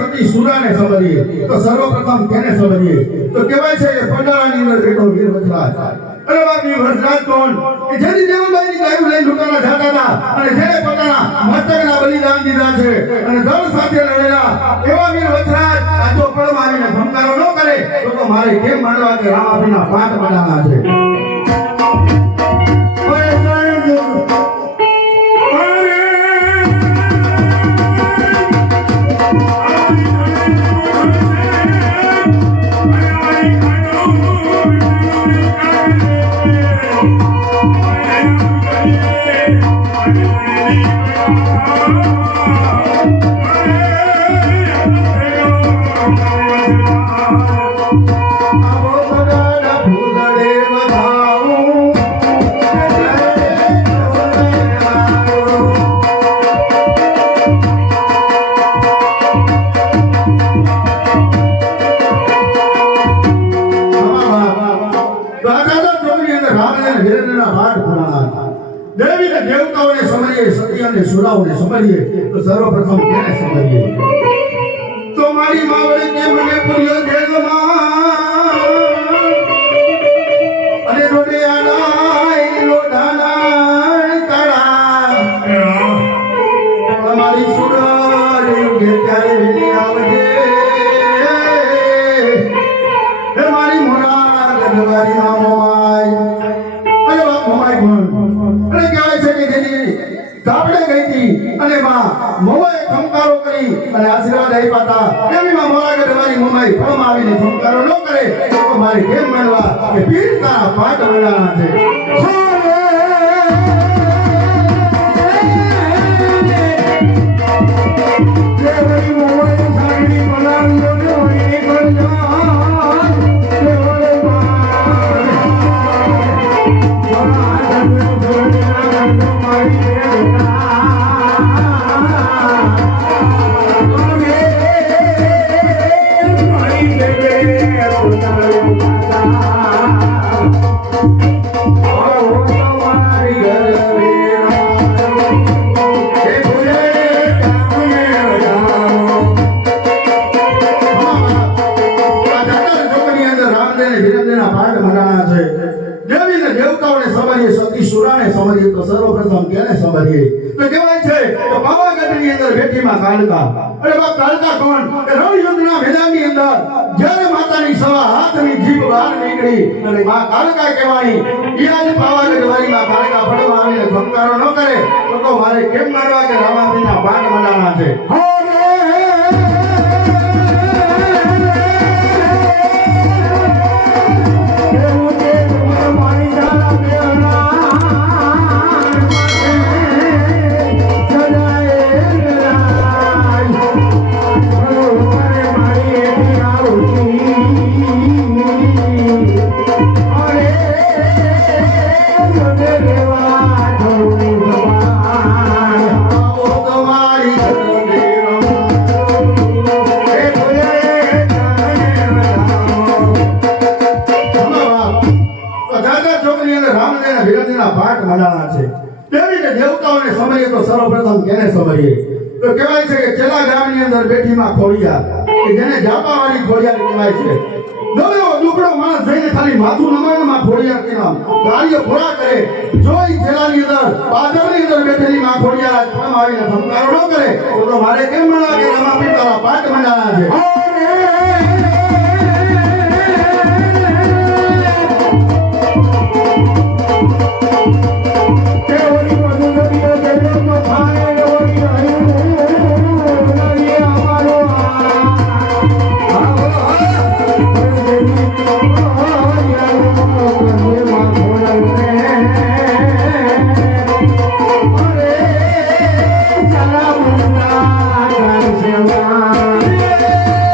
સતી સુરાને સમજીએ તો સર્વપ્રથમ કેને સમજીએ તો કહેવાય છે કે પંડાળાની અંદર બેઠો વીર વજરાજ. અરે બાપી વજરાજ કોણ કે જેની દેવબાઈની ગાયું લઈને લૂંટાવા જતા હતા અને જેને પોતાના મસ્તકના બલિદાન દીધા છે અને દળ સાથે લડેલા એવા વીર વજરાજ આ જો પડમાં આવીને ભંગારો ન કરે તો મારે કેમ માનવા કે રામાભીના પાઠ બનાવવાના છે. દેવતાઓને સમજીએ સતી અને સુરાઓને સમજીએ તો સર્વપ્રથમ કેને સમજીએ તો મારી માવળી કે મને પૂર્યો જેલમાં અને રોડે આડાઈ લોઢાના તાળા અમારી સુરાની કે ત્યારે વેલી આવજે હે મારી મોરા ગઢવારી મામોમાય. અરે બાપ મોમાય કોણ અને કહેવાય છે કે જેની ગાબડે ગઈ હતી અને માં મોમાએ ખમકારો કરી અને આશીર્વાદ આપ્યા હતા એવી માં મોરા ગઢવારી મોમાઈ ફળમાં આવીને ખમકારો ન કરે તો મારે કેમ માનવા કે પીર તારા પાઠ વડાના છે. સતી સુરાને સમજીએ તો સર્વપ્રથમ કેને સમજીએ તો કહેવાય છે કે પાવાગઢની અંદર બેઠીમાં કાળકા. અરે બાપ કાળકા કોણ કે રણયુદ્ધના મેદાનની અંદર જ્યારે માતાની સવા હાથની જીભ બહાર નીકળી અને માં કાળકા કહેવાની ઈયાની પાવાગઢ વાળીમાં કાળકા પડવા આવીને ખમકારો ન કરે તો મારે કેમ માનવા કે રામાભીના પાઠ મંડાણા છે. પાઠ મંડાણા છે દેવી કે દેવતાઓને સમજીએ તો સર્વપ્રથમ કેને સમજીએ તો કહેવાય છે કે ચેલા ગામની અંદર બેઠીમાં ખોડિયાર કે જેને જાપાવાળી ખોડિયાર કહેવાય છે. દોડ્યો દુકડો માણસ જઈને ખાલી માથું નમાનમાં ખોડિયાર કે નામ કાર્ય પૂરા કરે જોઈ ચેલાની અંદર પાદરની અંદર બેઠેલી માં ખોડિયાર આજ આવીને ધમકારો ન કરે તો મારે કેમ મળવા કે રામાભી તારા પાઠ મંડાણા છે. Yeah.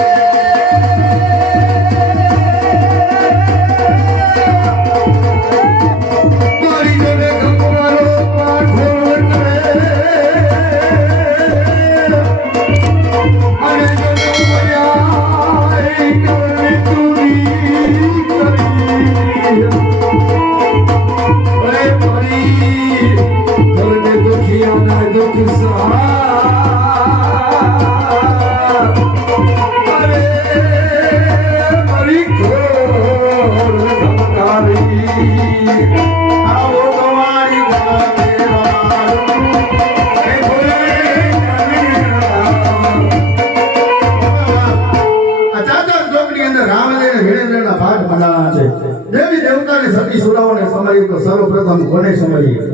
સમજીએ તો સર્વપ્રથમ કોને સમજીએ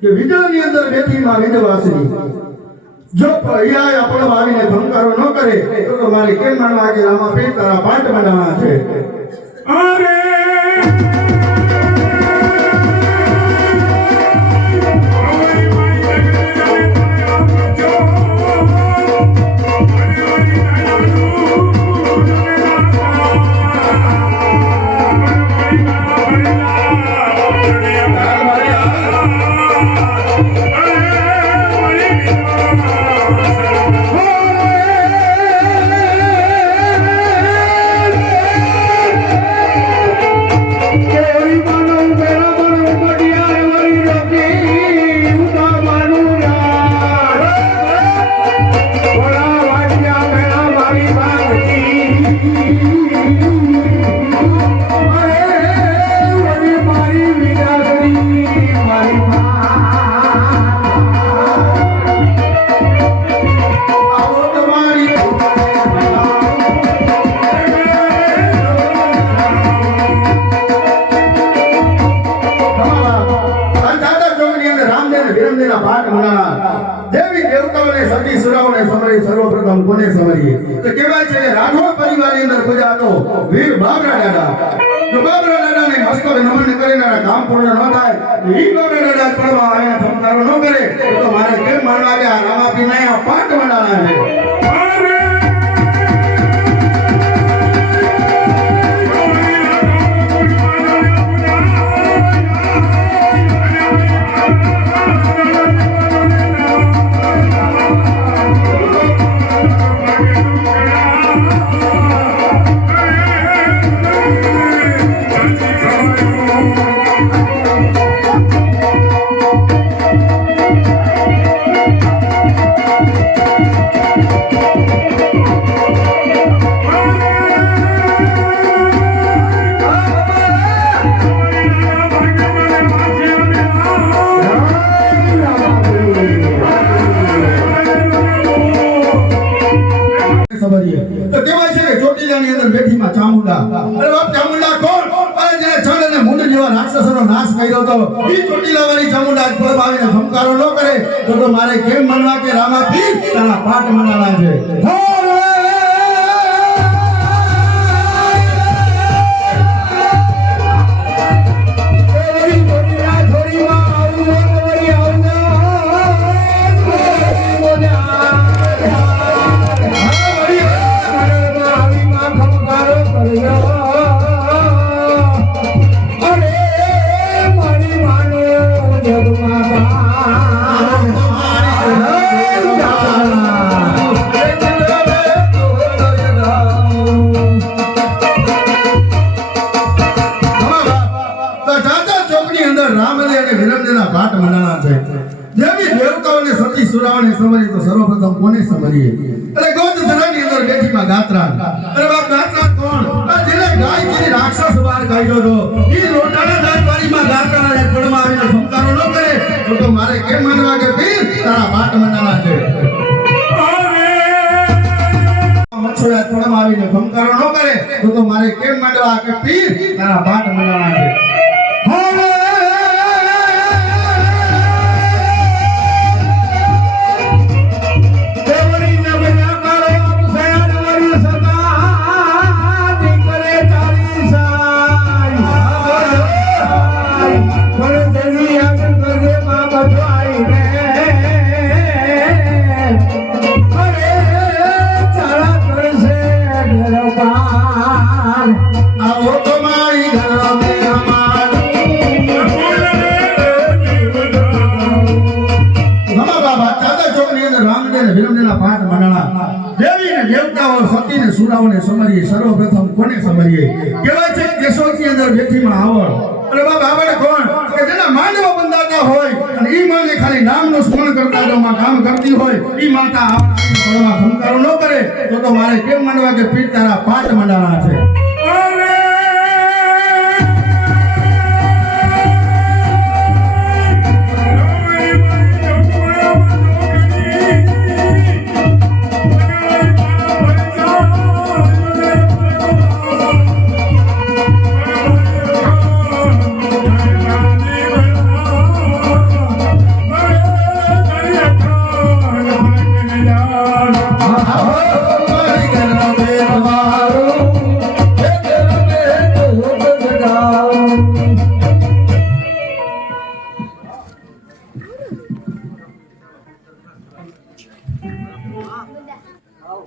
કે વિજયની અંદર બેઠી માં વિંધવાસી જો અહીંયા આપણો આવીને ભંકારો ન કરે તો મારી કેમ માનવા કે રામા પીર તારા પાઠ બનાવવા છે અરે દેવી દેવતાઓને સતી સુરાઓને સમરી સર્વપ્રથમ કોને સમરીએ તો કહેવાય છે કે રાઠોડ પરિવારની અંદર પૂજાતો વીર બાબરા દાદા જો બાબરા દાદાને મસ્તક નમન કરીને કામ પૂર્ણ ન થાય ઈ બાબરા દાદા પડવા આવીને ભંકારો ન કરે તો મારે કેમ માનવા કે આ રામાપીરને આ પાઠ બનાવવાના છે તો કહેવાય છે કે ચોટીલાની અંદર બેઠીમાં ચામુંડા અરે બાપ ચામુંડા કોણ અરે જેને છળ અને મુંડ જેવા રાક્ષસોનો નાશ કર્યો તો ઈ ચોટીલાવાળી ચામુંડા આજ પર આવીને ભંકારો ન કરે તો મારે કેમ માનવા કે રામાપીર તારા પાઠ મનાના છે પાઠ મનાના છે દેવી દેવતાઓને સતી સુરાઓને સમરીએ તો સર્વપ્રથમ કોને સમરીએ અરે ગોત ધરાની અંદર બેઠીમાં ગાત્રા અરે બાપ ગાત્રા કોણ આ જેને ગાય કીધી રાક્ષસ બહાર કાઢ્યો તો ઈ લોટાના દાંતવાળીમાં ગાત્રાના એક પડમાં આવીને ભંકારો ન કરે તો મારે કેમ માનવા કે પીર તારા પાઠ મનાના છે મચ્છોયા પડમાં આવીને ભંકારો ન કરે તો મારે કેમ માનવા કે પીર તારા પાઠ મનાના છે સુરાઓને સમરીએ સર્વપ્રથમ કોને સમરીએ કહેવાય છે કેશોદની અંદર બેઠીમાં આવડ અરે બાપ આવડ કોણ કે જેના માંડવો બંધાતા હોય અને ઈ માને ખાલી નામનું સ્મરણ કરતા જો માં કામ કરતી હોય ઈ માતા આવડ પડવા ભંકારો ન કરે તો મારે કેમ માનવા કે પીર તારા પાઠ મંડાણા છે આવો.